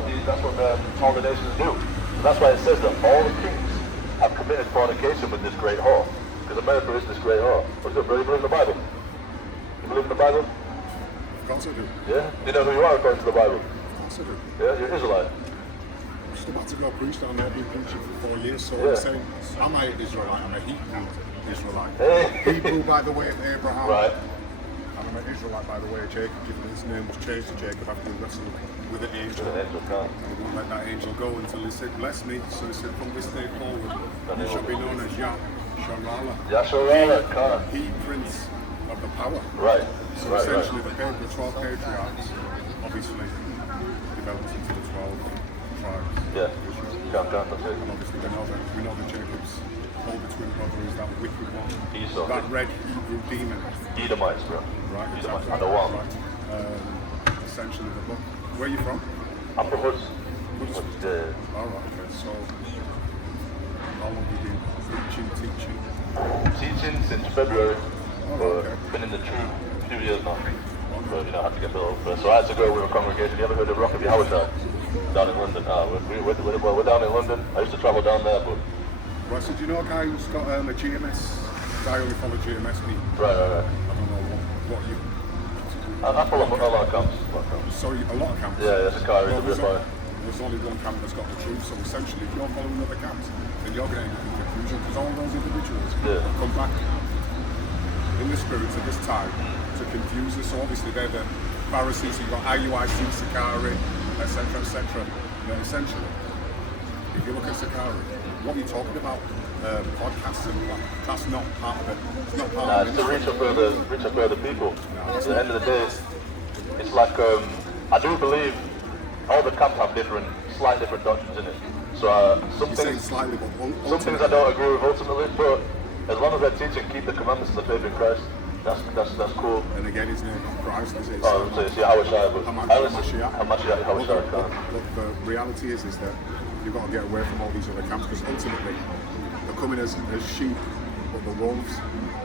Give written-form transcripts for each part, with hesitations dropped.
what all the nations do. And that's why it says that all the kings have committed fornication with this great whore. Because America is this great whore. What's good, bro? You believe in the Bible? You believe in the Bible? Of course I do. Yeah? You know who you are according to the Bible? Of course I do. Yeah? You're Israelite. I'm just about to go preach down there. I've been preaching for 4 years, so Yeah. I'm saying, I'm an Israelite. I'm a Hebrew Israelite. Hey. Hebrew by the way of Abraham. Right. And I'm an Israelite by the way of Jacob, given his name was changed to Jacob after he wrestled with an angel. With an angel, come. And he won't let that angel go until he said, bless me. So he said, from this day forward, you shall be known as Yah Sharala. Yasharala, come. He prince of the power. Right. So Right, essentially right. the 12 patriarchs obviously developed into the 12 tribes. Yeah. Come, And obviously we know that Jacob's older twin brother is that wicked one. Esau. That red Hebrew demon. Edomites, bro. Right, Edomites. exactly. And the one. Right. Essentially the book. Where are you from? I'm from Hoods. Hoods. Alright, okay. So how long have you been teaching? Teaching since February. Oh, okay. Been in the troop 2 years now. But you know, I had to get built over. So I had to go with a congregation. You ever heard of Rock of Yahweh? Down in London. We're down in London. I used to travel down there, but... Right, so do you know a guy who's got a GMS? I only follow GMS me. Right. I don't know what you... I follow a lot of camps. Sorry, a lot of camps? Yeah, that's a car. Well, there's only one camp that's got the truth, so essentially if you're following other camps, then you're going to end up in confusion, because all those individuals have come back in the spirit of this time to confuse us. So obviously they're the Pharisees, you've got IUIC, Sakari, etc., etc. Then essentially, if you look at Sakari, what are you talking about? Podcasts and that's not part of it. It's not part of it. It's to reach a further people. At the end of the day, it's like, I do believe all the camps have slight different doctrines in it. So some things I don't agree with ultimately, but as long as they're teaching, keep the commandments and the faith in Christ, that's cool. And again, his name is Christ, is it? Oh, so it's Yahweh Shai, but Look, the reality is that you've got to get away from all these other camps, because ultimately they're coming as sheep, but the wolves.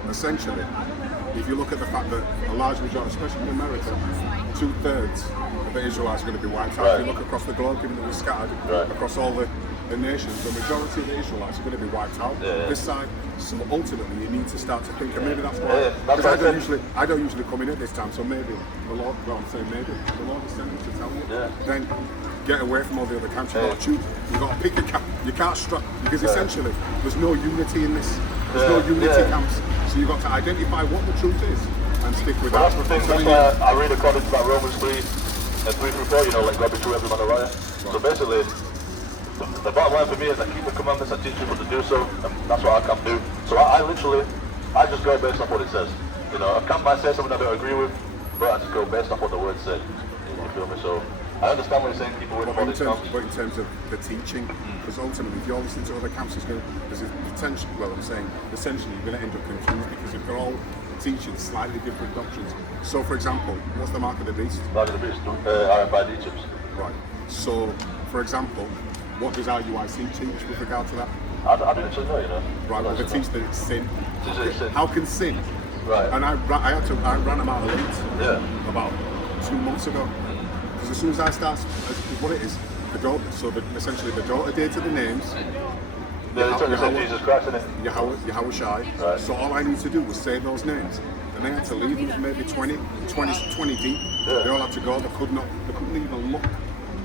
Essentially, if you look at the fact that a large majority, especially in America, 2/3 of the Israelites are going to be wiped out. Right. If you look across the globe, given that we're scattered across all the nations, the majority of the Israelites are going to be wiped out this side. So ultimately, you need to start to think, and maybe that's why. Because I don't usually come in at this time, so maybe the Lord, well, I'm saying maybe the Lord is sending me to tell you. Then get away from all the other camps. You've got to choose. You've got to pick a camp. You can't strap, because essentially there's no unity in this. There's no unity camps. So you've got to identify what the truth is and stick with that. That's the thing. That's why I read according to that Romans 3 and 3 through 4. You know, like God be true, every man a liar. So basically, the bottom line for me is I keep the commandments and teach people to do so, and that's what I can do. So I literally just go based off what it says. You know, a camp might say something I don't agree with, but I just go based off what the word said. You feel me? So I understand what you're saying, people with all these camps. But in terms of the teaching, because ultimately if you're listening to other camps, there's a potential, well I'm saying, essentially you're going to end up confused, because if they're all teaching slightly different doctrines. So for example, what's the mark of the beast? Mark of the beast, RFID chips. Right. So, for example, what does IUIC teach with regard to that? I don't actually know, you know. Right, well, they teach that it's sin. Sin. How can sin? Right. And I ran them out of late about 2 months ago. Because as soon as I start, what it is, essentially the daughter dated the names. Jesus Christ, isn't it? Yahweh Shai. Right. So all I need to do was say those names. And they had to leave, it was maybe 20 deep. They all had to go, they couldn't even look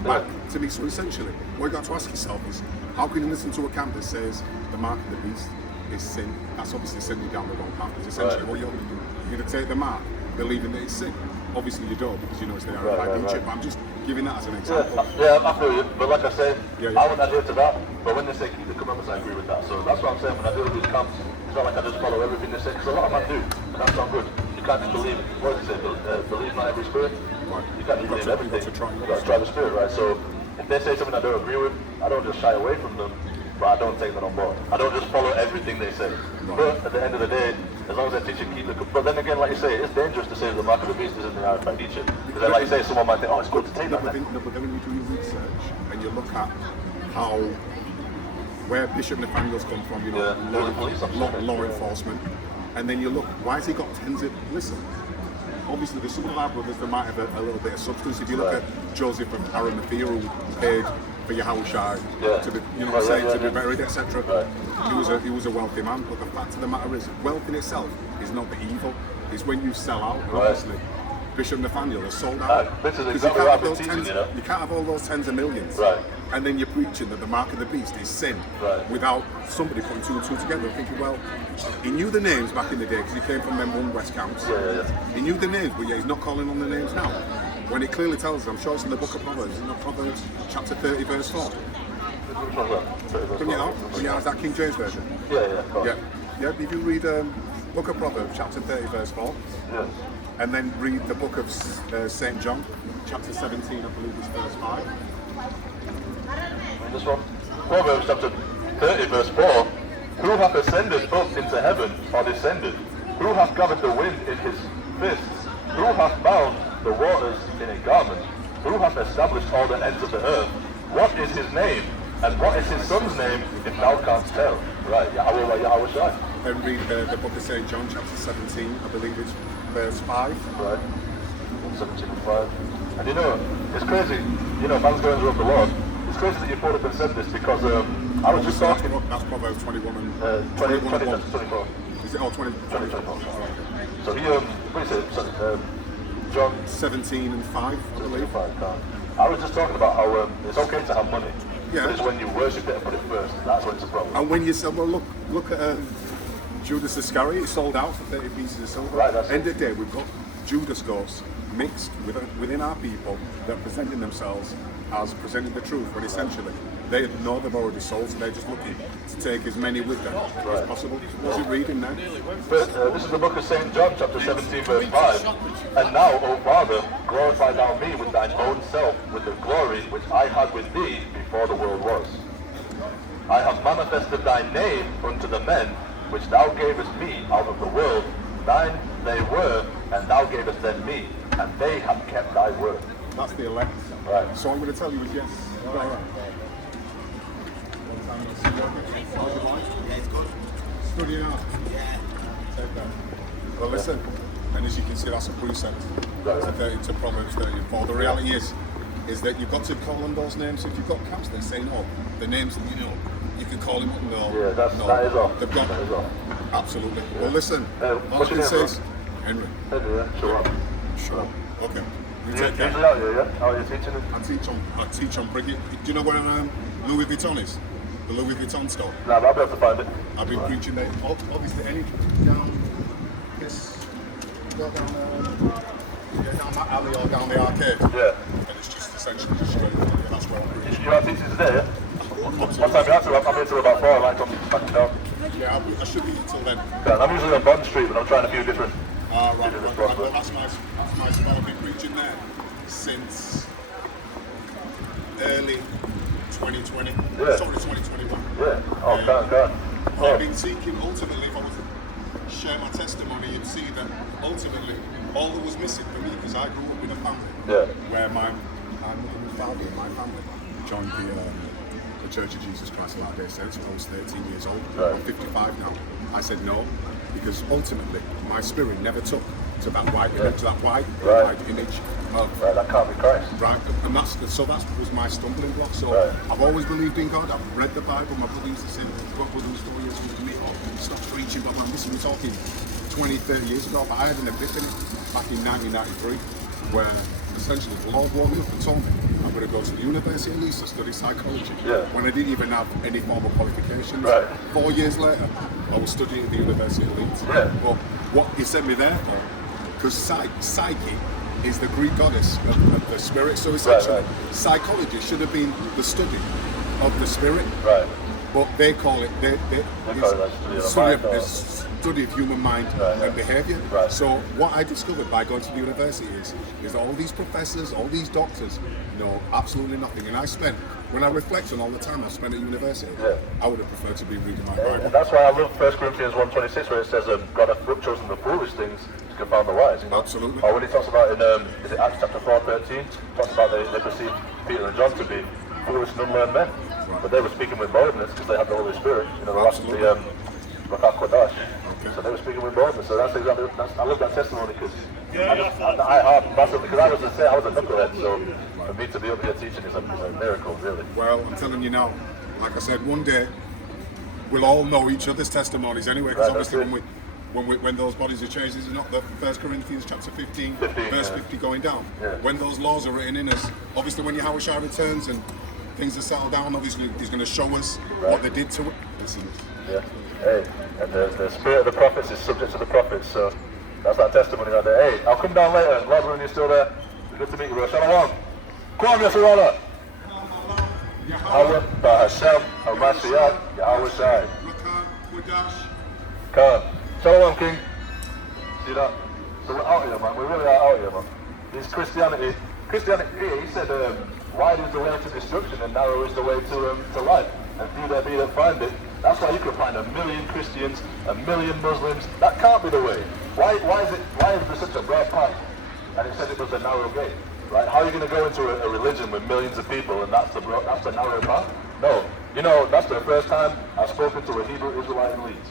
back to me. So essentially, what you got to ask yourself is, how can you listen to a camp that says the mark of the beast is sin? That's obviously sending you down the wrong path. Because essentially what you're going to do, you're going to take the mark, believing that it's sin. Obviously you don't, because you know it's the RFID chip, but I'm just giving that as an example. Yeah, I feel you. But like I said, I wouldn't adhere to that. But when they say keep the commandments, I agree with that. So that's what I'm saying when I deal with these camps. It's not like I just follow everything they say, because a lot of them do, and that's not good. You can't just believe, what does it say, believe not every spirit? Right. You can't just believe everything. You've got to try the spirit, right? So if they say something I don't agree with, I don't just shy away from them, but I don't take that on board. I don't just follow everything they say. Right. But at the end of the day, as long as they're teaching, keep the... But then again, like you say, it's dangerous to say the mark of the beast isn't the RFID chip. Because then, like you say, someone might think, oh, it's good to take that. But then when you do your research and you look at where Bishop Nathaniel's come from, you know, law enforcement, and then you look, why has he got tens of... Listen, obviously there's some of our brothers that might have a little bit of substance. If you look at Joseph of Arimathea, who paid for Yahushua to be, you know what I'm saying, to be buried, etc. He was a wealthy man, but the fact of the matter is, wealth in itself is not the evil. It's when you sell out, and obviously. Bishop Nathaniel has sold out. This is exactly what I've been teaching, you can't have all those tens of millions. Right. And then you're preaching that the mark of the beast is sin. Right. Without somebody putting two and two together and thinking, well, he knew the names back in the day because he came from them one West camps. He knew the names, but he's not calling on the names now. When it clearly tells us, I'm sure it's in the book of Proverbs, in Proverbs chapter 30, verse 4. Bring it out. Is that King James version? Yeah. If you read book of Proverbs chapter 30, verse 4. Yeah. And then read the book of St. John, chapter 17, I believe it's verse 5. This one. Proverbs chapter 30, verse 4. Who hath ascended up into heaven, or descended? Who hath gathered the wind in his fists? Who hath bound the waters in a garment? Who hath established all the ends of the earth? What is his name? And what is his son's name, if thou canst tell? Right, Yahweh. Then read the book of St. John, chapter 17, I believe it's verse 5. Right. 17 and 5. And you know, it's crazy. You know, man's going around the Lord. It's crazy that you brought up and said this because I was just talking. That's Proverbs 21 and 20, 24. Is it? Oh, 20, 24. So he, what do you say? John 17 and 5, I believe. 5. I was just talking about how it's okay to have money. Yeah. But it's when you worship it and put it first. That's when it's a problem. And when you say, well, look at Judas Iscariot, he sold out for 30 pieces of silver. Right, that's End of the day, we've got Judas ghosts mixed within our people that are presenting themselves as presenting the truth, but essentially they know they've already sold, so they're just looking to take as many with them as possible. What's it reading now? But, this is the book of St. John, chapter 17, verse 5. And now, O Father, glorify thou me with thine own self, with the glory which I had with thee before the world was. I have manifested thy name unto the men which thou gavest me out of the world. Thine they were, and thou gavest them me, and they have kept thy word. That's the elect. Right. So I'm going to tell you is yes. Is that right? Yeah, it's good. Studying out. Yeah. Take that. Well, listen, and as you can see, that's a precept to Proverbs 34. The reality is that you've got to call on those names. If you've got camps that say no, the names that you know, you can call him up. No, yeah, that is off. They've got that is off. Absolutely. Well, listen, all I can say is Henry. Henry, yeah, sure. Sure. Okay. You You take care. usually out here, yeah? How are you teaching it? I teach on Brigitte. Do you know where Louis Vuitton is? The Louis Vuitton store. Nah, but I'll be able to find it. I've been preaching there. Obviously, any down this, go down that alley or down the arcade. Yeah. And it's just essentially just straight through. That's where I'm preaching. You are teaching today, yeah? What time you have to? I'm here till about 4. I might come back down. Yeah, I should be until then. Yeah, I'm usually on Bond Street, but I'm trying a few different. Right. That's nice. I've been preaching there since early 2020. Yeah. Sorry, 2021. Yeah. Oh, can't. I've been seeking, ultimately, if I was to share my testimony, you'd see that ultimately all that was missing for me, because I grew up in a family where my mother and father and my family joined the Church of Jesus Christ of Latter-day Saints when I was 13 years old. Right. I'm 55 now. I said no, because ultimately my spirit never took to that white image, white image of that can't be Christ. Right, and that was my stumbling block. So I've always believed in God. I've read the Bible. My brother used to say, "What brother was 4 years with me? Oh, stop preaching." But listen, we're talking 20, 30 years ago. But I had an epiphany back in 1993, where essentially the Lord woke me up and told me I'm going to go to the University of Leeds to study psychology. When I didn't even have any formal qualifications. 4 years later, I was studying at the University of Leeds. But what he sent me there for? Because psyche is the Greek goddess of the spirit. So essentially, psychology should have been the study of the spirit. But they call it study of human mind and behaviour. So what I discovered by going to the university is all these professors, all these doctors know absolutely nothing. And when I reflect on all the time I spent at university, I would have preferred to be reading my Bible. And that's why I love 1 Corinthians 1:26, where it says, God hath chosen the foolish things to confound the wise. You know? Absolutely. Or when he talks about in is it Acts chapter 4:13, talks about they perceived Peter and John to be foolish and unlearned men. But they were speaking with boldness because they had the Holy Spirit. You know, Kodash. So they were speaking with boldness. So that's exactly. I love that testimony because I heart massively because I was a knucklehead. So for me to be up here teaching is a miracle, really. Well, I'm telling you now. Like I said, one day we'll all know each other's testimonies anyway. Because obviously when those bodies are changed, this is not the 1 Corinthians chapter 15 verse 50 going down. Yeah. When those laws are written in us, obviously when Yahushua returns and things are settled down, obviously he's going to show us what they did to it. Yeah. Hey, and the spirit of the prophets is subject to the prophets, so that's that testimony right there. Hey, I'll come down later. Lord willing, you're still there. It's good to meet you, bro. Shalom. Kwam Yasirala. Yahweh Bahashem Al-Mashiach Yahweh Shai. Khan. Shalom, King. See that? So we're out here, man. We really are out here, man. This Christianity, he said, wide is the way to destruction and narrow is the way to life. And few there be that find it. That's why you can find 1 million Christians, 1 million Muslims. That can't be the way. Why is there such a broad path? And it said it was a narrow gate. Right? How are you going to go into a religion with millions of people and that's the narrow path? No. You know, that's the first time I've spoken to a Hebrew Israelite in Leeds.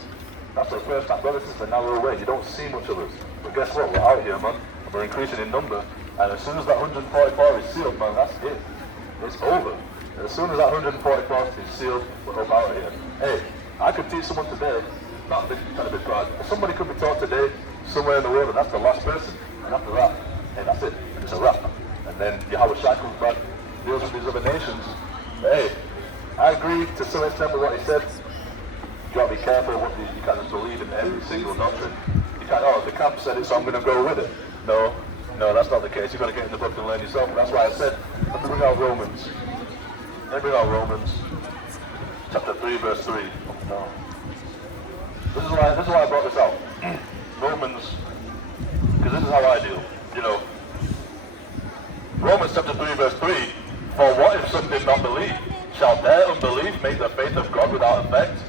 That's the first time. Brother, this is the narrow way. You don't see much of us. But guess what? We're out here, man. We're increasing in number. And as soon as that 144 is sealed, man, that's it. It's over. As soon as that 144 is sealed, we're up out of here. Hey, I could teach someone today, not trying to be proud, but somebody could be taught today somewhere in the world, and that's the last person. And after that, hey, that's it. It's a wrap. And then Yahweh Shai comes back, deals with these other nations. But hey, I agree to some extent with what he said. You gotta be careful what you can't just believe in every single doctrine. You can't, the camp said it, so I'm gonna go with it. No, that's not the case. You've got to get in the book and learn yourself. And that's why I said, let me bring out Romans. Let me bring out Romans, chapter 3, verse 3. No. This is why I brought this out. Romans, because this is how I deal. You know, Romans chapter 3, verse 3. For what if some did not believe? Shall their unbelief make the faith of God without effect?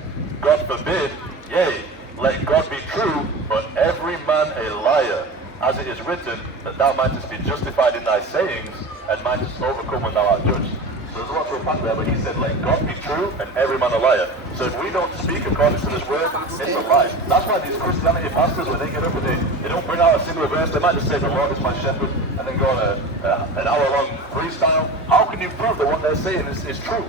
God forbid. Yea, let God be true, but every man a liar. As it is written, that thou mightest be justified in thy sayings, and mightest overcome when thou art judged. So there's a lot to unpack there, but he said, let God be true, and every man a liar. So if we don't speak according to this word, it's a lie. That's why these Christianity pastors, when they get up and they don't bring out a single verse, they might just say, the Lord is my shepherd, and then go on an hour-long freestyle. How can you prove that what they're saying is true?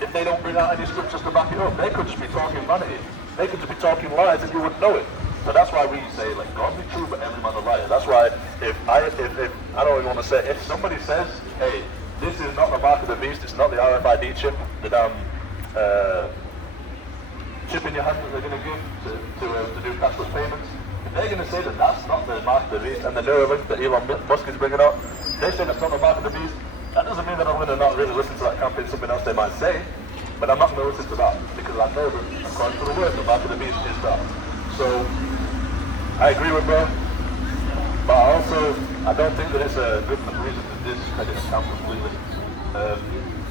If they don't bring out any scriptures to back it up, they could just be talking vanity. They could just be talking lies, and you wouldn't know it. So that's why we say, let God be true, but every man a liar. That's why if I don't even want to say, if somebody says, hey, this is not the mark of the beast, it's not the RFID chip, the damn chip in your hand that they're going to give to do cashless payments. If they're going to say that that's not the mark of the beast, and the Neuralink that Elon Musk is bringing out, they say that's not the mark of the beast, that doesn't mean that I'm going to not really listen to that campaign, something else they might say, but I'm not going to listen to that, because I know that according to the word, the mark of the beast is that. So, I agree with bro, but I don't think that it's a good enough reason to discredit the camp completely.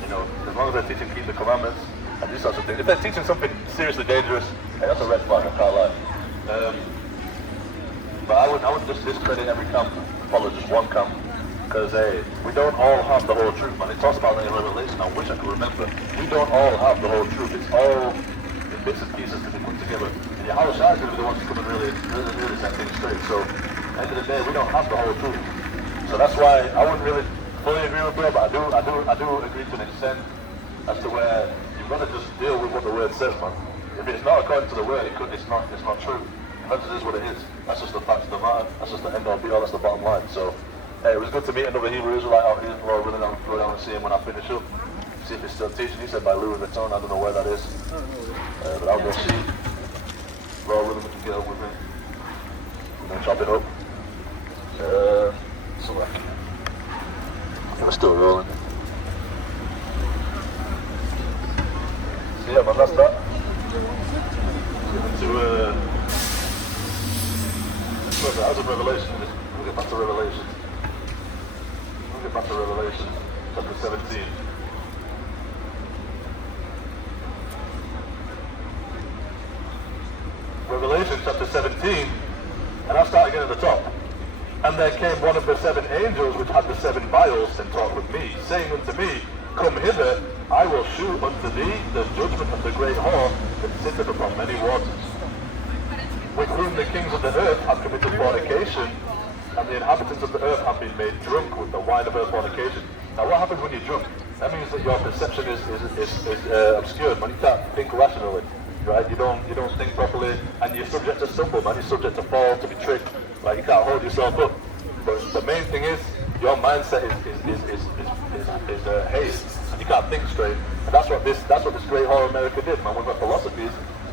You know, as long as they're teaching keep the commandments and these sorts of things. If they're teaching something seriously dangerous, hey, that's a red flag, I can't lie. But I wouldn't just discredit every camp and follow just one camp. Because we don't all have the whole truth, man. It talks about that in Revelation, I wish I could remember. We don't all have the whole truth. It's all in bits and pieces to be put together. And Yahweh Shai is going to be the ones who come and really set things straight. So, at the end of the day, we don't have the whole truth. So that's why I wouldn't really fully agree with bro, but I do agree to an extent as to where you've got to just deal with what the word says, man. If it's not according to the word, it's not true. It is what it is. That's just the facts of the matter. That's just the end all be all. That's the bottom line. So, hey, it was good to meet another Hebrew Israelite out here. Lord willing, I'll go down and see him when I finish up. See if he's still teaching. He said by Louis Vuitton. I don't know where that is, but I'll go see. Lord willing, we can get up with him. And then chop it up. So we're still rolling. So yeah, man, that's that. How's a Revelation? We'll get back to Revelation. Chapter 17. Revelation chapter 17, and I'll start again at the top. And there came one of the 7 angels which had the 7 vials, and talked with me, saying unto me, Come hither, I will shew unto thee the judgment of the great whore that sitteth upon many waters. with whom the kings of the earth have committed fornication, and the inhabitants of the earth have been made drunk with the wine of her fornication. Now what happens when you're drunk? That means that your perception is obscured, man. You can't think rationally, right? You don't think properly, and you're subject to stumble, man. You're subject to fall, to be tricked. Like you can't hold yourself up. But the main thing is your mindset is hazed. You can't think straight, and that's what this great whore America did, man. With her philosophies,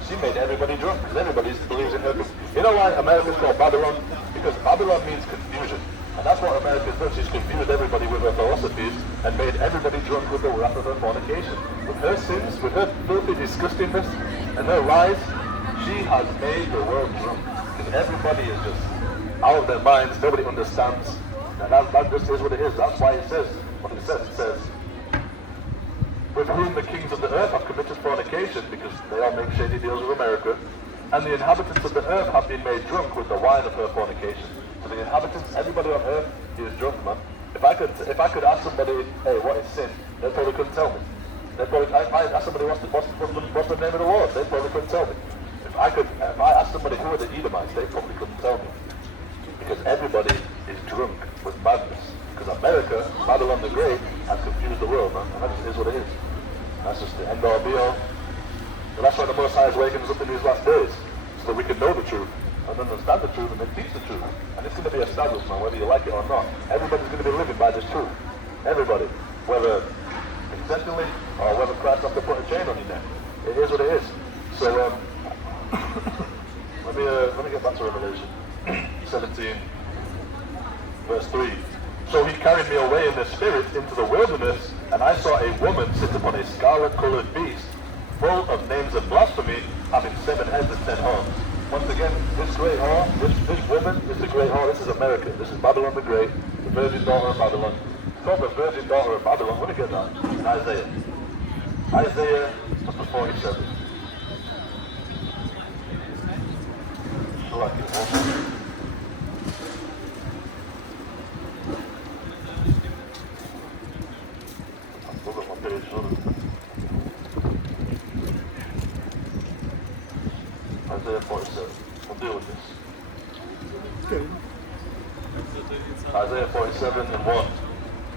she made everybody drunk because everybody believes in her. You know why America's called Babylon? Because Babylon means confusion. And that's what America's done. She's confused everybody with her philosophies and made everybody drunk with the wrath of her fornication. With her sins, with her filthy disgustingness and her lies, she has made the world drunk. Because everybody is just out of their minds, nobody understands. And that just is what it is. That's why it says what it says. It says, with whom the kings of the earth have committed fornication, because they all make shady deals with America, and the inhabitants of the earth have been made drunk with the wine of her fornication. So the inhabitants, everybody on earth is drunk, man. If I could ask somebody, hey, what is sin? They probably couldn't tell me. If I ask somebody what's the name of the Lord, they probably couldn't tell me. If I ask somebody who are the Edomites, they probably couldn't tell me. Because everybody is drunk with madness. Because America, Babylon the Great, has confused the world, man. And that just is what it is. That's just the end all be all. And that's why the Most High is waking us up in these last days, so that we can know the truth, and understand the truth, and then teach the truth. And it's going to be established, man, whether you like it or not. Everybody's going to be living by this truth. Everybody. Whether intentionally, or whether Christ has to put a chain on your neck. It is what it is. So, let me get back to Revelation 17, verse 3. So he carried me away in the spirit into the wilderness, and I saw a woman sit upon a scarlet-colored beast, full of names of blasphemy, having 7 heads and 10 horns. Once again, this great whore, this woman is the great whore. This is America. This is Babylon the Great, the virgin daughter of Babylon. It's called the virgin daughter of Babylon. Let me get that in Isaiah. Isaiah chapter 47. Isaiah 47. We'll deal with this. Okay. Isaiah 47 and 1.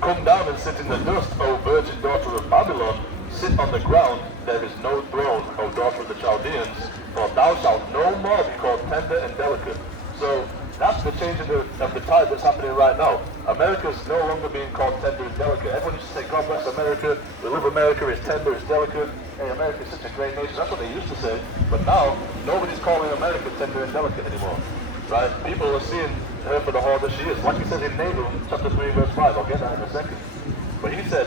Come down and sit in the dust, O virgin daughter of Babylon. Sit on the ground, there is no throne, O daughter of the Chaldeans, for thou shalt no more be called tender and delicate. So that's the change of the tide that's happening right now. America's no longer being called tender and delicate. Everyone used to say, God bless America, we love America, it's tender, it's delicate. Hey, America is such a great nation. That's what they used to say. But now, nobody's calling America tender and delicate anymore. Right? People are seeing her for the whore that she is. Like he says in Nahum, chapter 3, verse 5. I'll get that in a second. But he said,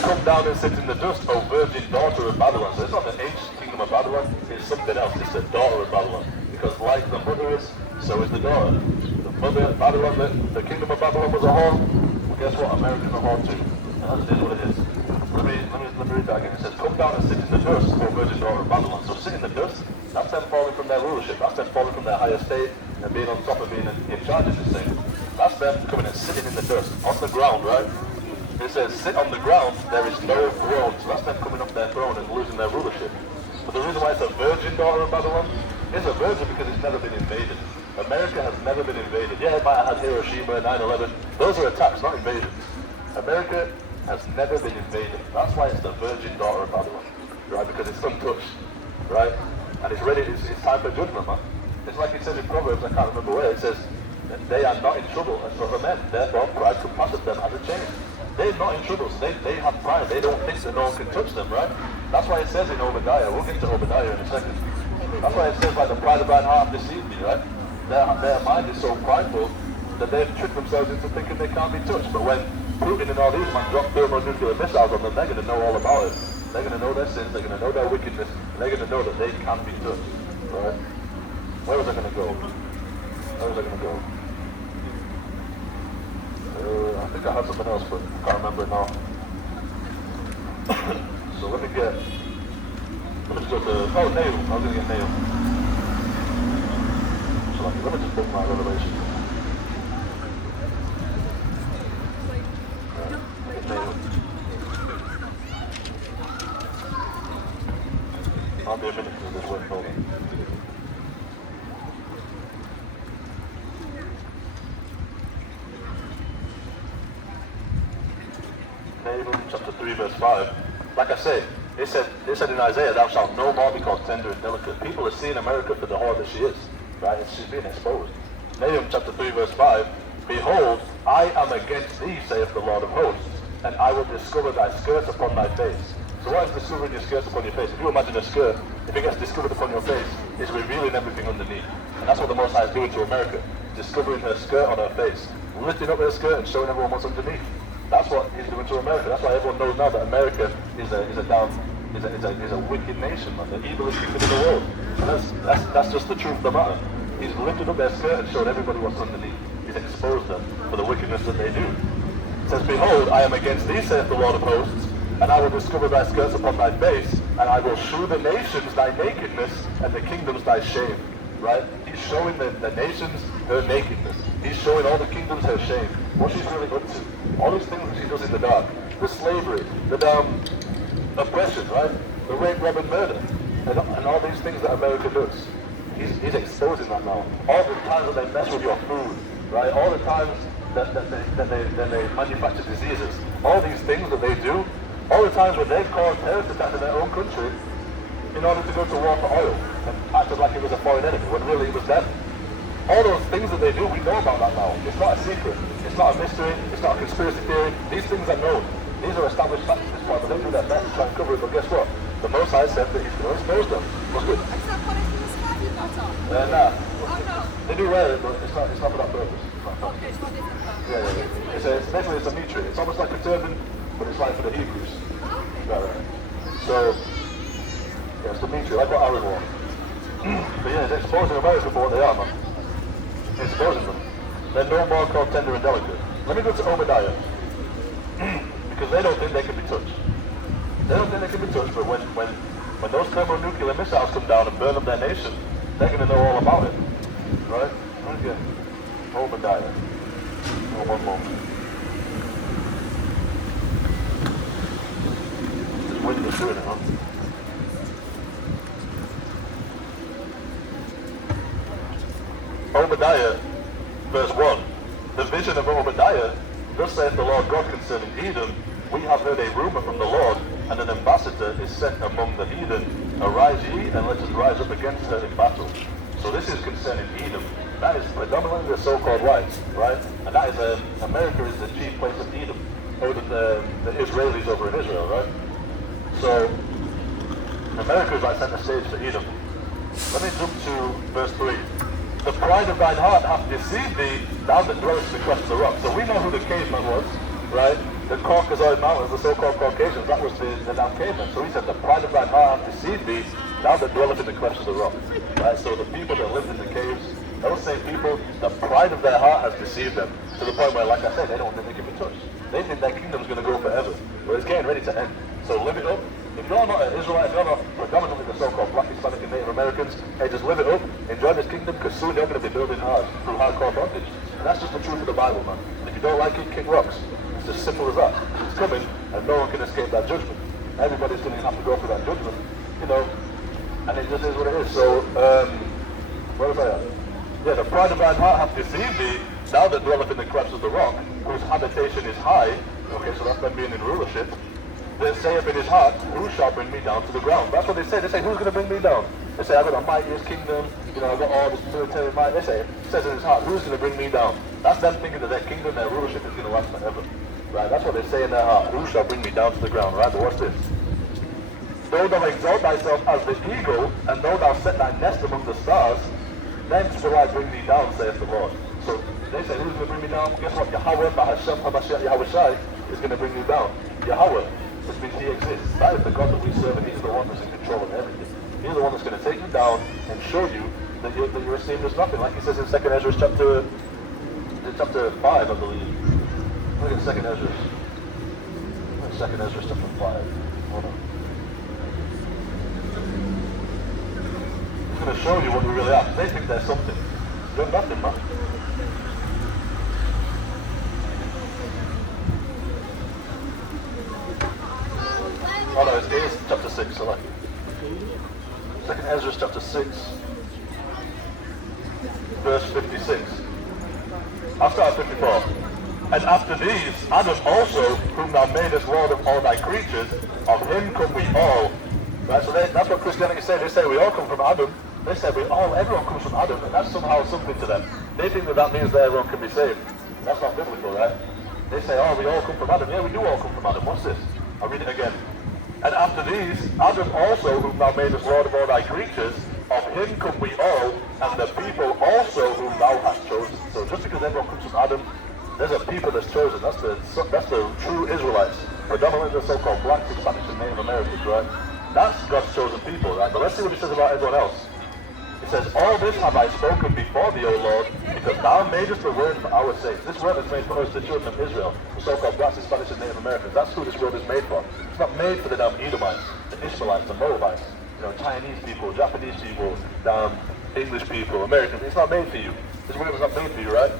come down and sit in the dust, O virgin daughter of Babylon. So it's not the ancient kingdom of Babylon, it's something else. It's the daughter of Babylon. Because like the mother is, so is the daughter. The mother of Babylon, the kingdom of Babylon was a whore. Well, guess what? America's a whore too. And that is what it is. Let me read that again. It says, come down and sit in the dust, O virgin daughter of Babylon. So sit in the dust, that's them falling from their rulership. That's them falling from their higher state and being on top of being in charge of this thing. That's them coming and sitting in the dust, on the ground, right? It says, sit on the ground, there is no throne. So that's them coming up their throne and losing their rulership. But the reason why it's a virgin daughter of Babylon, it's a virgin because it's never been invaded. America has never been invaded. Yeah, it might have had Hiroshima, 9/11. Those are attacks, not invasions. America has never been invaded. That's why it's the virgin daughter of Babylon, right? Because it's untouched, right? And it's ready, it's time for judgment, man. It's like it says in Proverbs, I can't remember where, it says, they are not in trouble as other men, therefore pride compasseth them as a chain. They're not in trouble, so they have pride, they don't think that no one can touch them, right? That's why it says in Obadiah, we'll get to Obadiah in a second. That's why it says, like, the pride of thine heart deceived me, right? Their mind is so prideful that they've tricked themselves into thinking they can't be touched. But when Putin and all these men drop thermonuclear missiles on them, they're going to know all about it. They're going to know their sins, they're going to know their wickedness, and they're going to know that they can be touched, right? Where was I going to go? Where was I going to go? I think I had something else, but I can't remember it now. So let me just go to, oh, Nahum. I was going to get Nahum. So let me just book my Revelation. Nahum. I'll be a minute because this went over. 5, like I say, it said in Isaiah, thou shalt no more be called tender and delicate. People are seeing America for the whore that she is, right? She's being exposed. Nahum chapter 3 verse 5, behold, I am against thee, saith the Lord of hosts, and I will discover thy skirts upon thy face. So what is discovering your skirts upon your face? If you imagine a skirt, if it gets discovered upon your face, it's revealing everything underneath. And that's what the Most High is doing to America, discovering her skirt on her face, lifting up her skirt and showing everyone what's underneath. That's what he's doing to America. That's why everyone knows now that America is a wicked nation, man, the evilest kingdom in the world. And that's just the truth of the matter. He's lifted up their skirt and showed everybody what's underneath. He's exposed them for the wickedness that they do. It says, behold, I am against thee, saith the Lord of hosts, and I will discover thy skirts upon thy face, and I will shew the nations thy nakedness, and the kingdoms thy shame. Right? He's showing the nations her nakedness. He's showing all the kingdoms her shame. What she's really up to. All these things that she does in the dark. The slavery, the oppression, right? The rape, rob, and murder. And all these things that America does. He's exposing that now. All the times that they mess with your food, right? All the times that they manufacture diseases. All these things that they do. All the times when they cause terrorist attacks in their own country in order to go to war for oil and acted like it was a foreign enemy when really it was them. All those things that they do, we know about that now. It's not a secret. It's not a mystery. It's not a conspiracy theory. These things are known. These are established facts at this point, but they do their best to try and cover it. But guess what? The Most High said that he's going to expose them. What's good? Except what is in the scarf you got on? Nah. Oh no. They do wear it, but it's not for that purpose. Okay, it's for different purpose. Yeah. It's basically it's a mitre. It's almost like a turban, but it's like for the Hebrews. Right. So, yeah, it's the mitre, like what Aaron wore. But yeah, it's exposing America for what they are, man. It's exposing them. They're no more called tender and delicate. Let me go to Obadiah. Because they don't think they can be touched. They don't think they can be touched, but when those thermonuclear missiles come down and burn up their nation, they're going to know all about it. Right? Okay. Obadiah. Oh, one moment. This wind is doing it, huh? Obadiah, verse 1. The vision of Obadiah, thus saith the Lord God concerning Edom, we have heard a rumor from the Lord, and an ambassador is sent among the heathen. Arise ye, and let us rise up against her in battle. So this is concerning Edom. That is predominantly the so-called whites, right? And that is, America is the chief place of Edom, over the Israelis over in Israel, right? So, America is like center stage for Edom. Let me jump to verse 3. The pride of thine heart hath deceived thee, thou that dwellest in the cleft of the rock. So we know who the caveman was, right? The Caucasoid Mountains, the so-called Caucasians, that was the damn caveman. So he said, the pride of thine heart hath deceived thee, thou that dwellest in the clefts of the rock. Right? So the people that lived in the caves, those same people, the pride of their heart has deceived them. To the point where, like I said, they don't think they can be touched. They think their kingdom's going to go forever. But it's getting ready to end. So live it up. If you're not an Israelite, if you're not predominantly the so-called Black, Hispanic, and Native Americans, hey, just live it up, enjoy this kingdom, because soon you're going to be building hard through hardcore bondage. And that's just the truth of the Bible, man. And if you don't like it, kick rocks. It's as simple as that. It's coming, and no one can escape that judgment. Everybody's going to have to go through that judgment, you know, and it just is what it is. So, where was I at? Yeah, the pride of thine heart hath deceived thee, thou that dwelleth in the clefts of the rock, whose habitation is high. Okay, so that's them being in rulership. That saith in his heart, who shall bring me down to the ground? That's what they say. They say, who's going to bring me down? They say, I've got the mightiest kingdom, you know, I've got all this military might. They say, it says in his heart, who's going to bring me down? That's them thinking that their kingdom, their rulership is going to last forever. Right, that's what they say in their heart. Who shall bring me down to the ground? Right, but what's this? Though thou exalt thyself as the eagle, and though thou set thy nest among the stars, thence will I bring thee down, saith the Lord. So they say, who's going to bring me down? Guess what? Yahweh, Bahashem, Hamashiach, Yahweh Shai is going to bring me down. Yahweh, which means he exists. That is the God that we serve, and he's the one that's in control of everything. He's the one that's going to take you down and show you that you're esteemed as nothing. Like he says in 2nd Ezra chapter 5, I believe. Look at 2nd Ezra. 2nd Ezra chapter 5. Hold on. He's going to show you what we really are. They think there's something. You're nothing, man. Oh no, it's chapter 6, I like it. 2nd Ezra chapter 6, verse 56. I'll start at 54. And after these, Adam also, whom thou madest Lord of all thy creatures, of him come we all. Right, so that's what Christianity say. They say we all come from Adam. They say everyone comes from Adam, and that's somehow something to them. They think that means that everyone can be saved. That's not biblical, right? They say, we all come from Adam. Yeah, we do all come from Adam. What's this? I'll read it again. And after these, Adam also, whom thou madest Lord of all thy creatures, of him come we all, and the people also whom thou hast chosen. So just because everyone comes from Adam, there's a people that's chosen. That's the true Israelites. Predominantly the so-called blacks, Hispanics, and Native Americans, right? That's God's chosen people, right? But let's see what he says about everyone else. It says, all this have I spoken before thee, O Lord, because thou madest the word for our sake. This word is made for us, the children of Israel, the so-called blacks, Hispanics, and Native Americans. That's who this word is made for. It's not made for the damn Edomites, the Ishmaelites, the Moabites, Chinese people, Japanese people, English people, Americans. It's not made for you. This word is not made for you, right?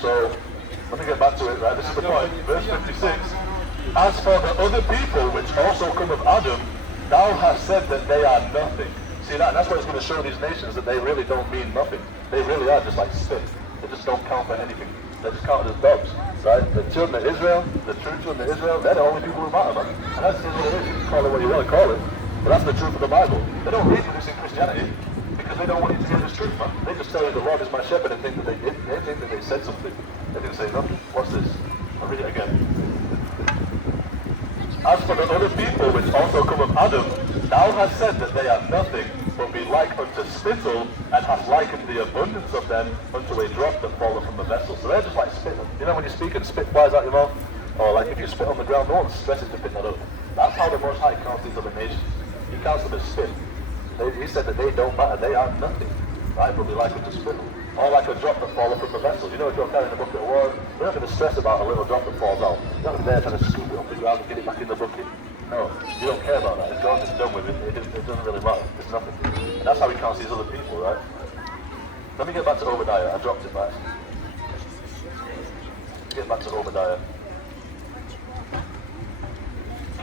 So, let me get back to it, right? This is the point. Verse 56. As for the other people which also come of Adam, thou hast said that they are nothing. See that? And that's what it's going to show these nations, that they really don't mean nothing. They really are just like spit. They just don't count for anything. They're just counted as dogs, right? The children of Israel, the true children of Israel, they're the only people who matter, man. And that's what it is. You can call it what you want to call it. But that's the truth of the Bible. They don't reproduce in Christianity because they don't want you to hear this truth, man. They just say the Lord is my shepherd and think that they did. They think that they said something. They didn't say nothing. What's this? I'll read it again. As for the other people which also come of Adam, thou hast said that they are nothing, but be like unto spittle, and hast likened the abundance of them unto a drop that falleth from the vessel. So they're just like spittle. You know when you speak and spit flies out your mouth? Or like if you spit on the ground, no one stresses to pick that up. That's how the Most High counts these other nations. He counts them as spit. He said that they don't matter, they are nothing. Right? But be like unto spittle. Or like a drop that falleth from the vessel. You know if you're carrying a bucket of water, you're not going to stress about a little drop that falls out. You're not going to be there trying to scoop it up the ground and get it back in the bucket. No, you don't care about that. It's gone, it's done with it. It doesn't really matter. It's nothing. And that's how he counts these other people, right? Let me get back to Obadiah. I dropped it back. Get back to Obadiah.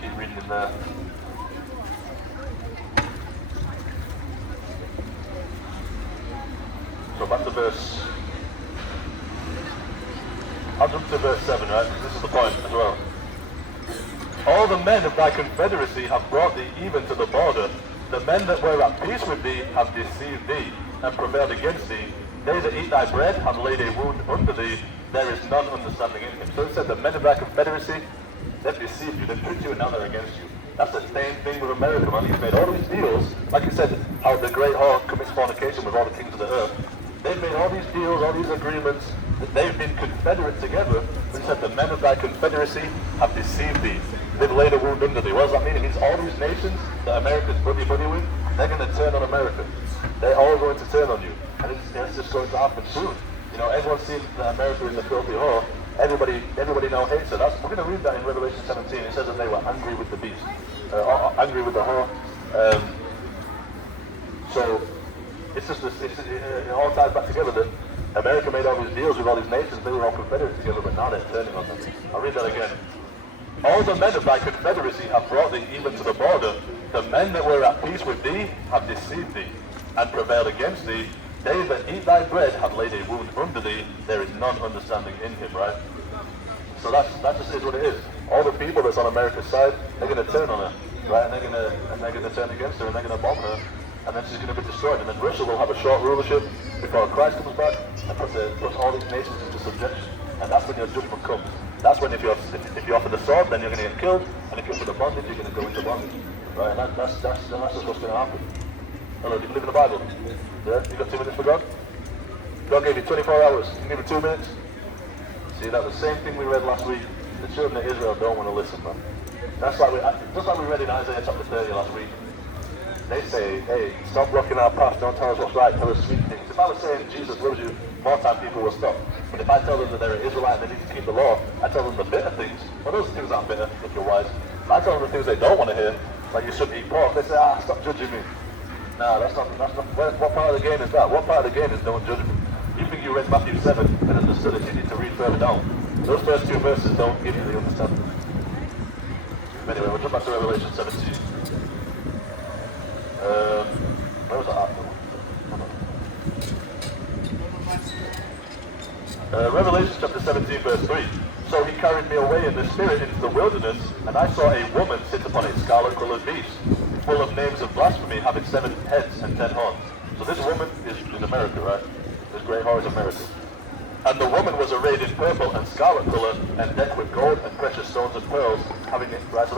Keep reading in there. So back to verse. I'll jump to verse 7, right? Because this is the point as well. All the men of thy confederacy have brought thee even to the border. The men that were at peace with thee have deceived thee, and prevailed against thee. They that eat thy bread have laid a wound under thee. There is none understanding in him. So it said the men of thy confederacy, they've deceived you, they've tricked you, and now they're against you. That's the same thing with America, man. He's made all these deals, like he said, how the great whore commits fornication with all the kings of the earth. They've made all these deals, all these agreements, that they've been confederate together. He said the men of thy confederacy have deceived thee. They've laid a wound under thee. What does that mean? It means all these nations that America's buddy-buddy with, they're going to turn on America. They're all going to turn on you. And it's just going to happen soon. Everyone sees that America is a filthy whore. Everybody now hates it. We're going to read that in Revelation 17. It says that they were angry with the beast. Angry with the whore. So, it's just it all ties back together that America made all these deals with all these nations. They were all confederate together, but now they're turning on them. I'll read that again. All the men of thy confederacy have brought thee even to the border. The men that were at peace with thee have deceived thee, and prevailed against thee. They that eat thy bread have laid a wound under thee. There is none understanding in him, right? So that just is what it is. All the people that's on America's side, they're going to turn on her, right? And they're going to turn against her, and they're going to bomb her, and then she's going to be destroyed. And then Russia will have a short rulership before Christ comes back and puts all these nations into subjection. And that's when your judgment comes. That's when if you offer the sword, then you're going to get killed, and if you offer the bondage, you're going to go into bondage, right? And that's just what's going to happen. Hello, do you believe in the Bible? Yeah? You got 2 minutes for God? God gave you 24 hours. You can give me 2 minutes? See, that's the same thing we read last week. The children of Israel don't want to listen, man. Just like we read in Isaiah chapter 30 last week. They say, hey, stop blocking our path, don't tell us what's right, tell us sweet things. If I was saying Jesus loves you, more time people will stop. But if I tell them that they're an Israelite and they need to keep the law, I tell them the bitter things. Well, those things aren't bitter, if you're wise. If I tell them the things they don't want to hear, like you shouldn't eat pork, they say, stop judging me. No, that's not, what part of the game is that? What part of the game is don't judge me? You think you read Matthew 7 and understood it, you need to read further down. Those first 2 verses don't give you the understanding. Anyway, we'll jump back to Revelation 17. Where was that at? Revelation chapter 17 verse 3. So he carried me away in the spirit into the wilderness, and I saw a woman sit upon a scarlet-colored beast, full of names of blasphemy, having 7 heads and 10 horns. So this woman is America, right? This great whore is America. And the woman was arrayed in purple and scarlet color, and decked with gold and precious stones and pearls, having it, right? So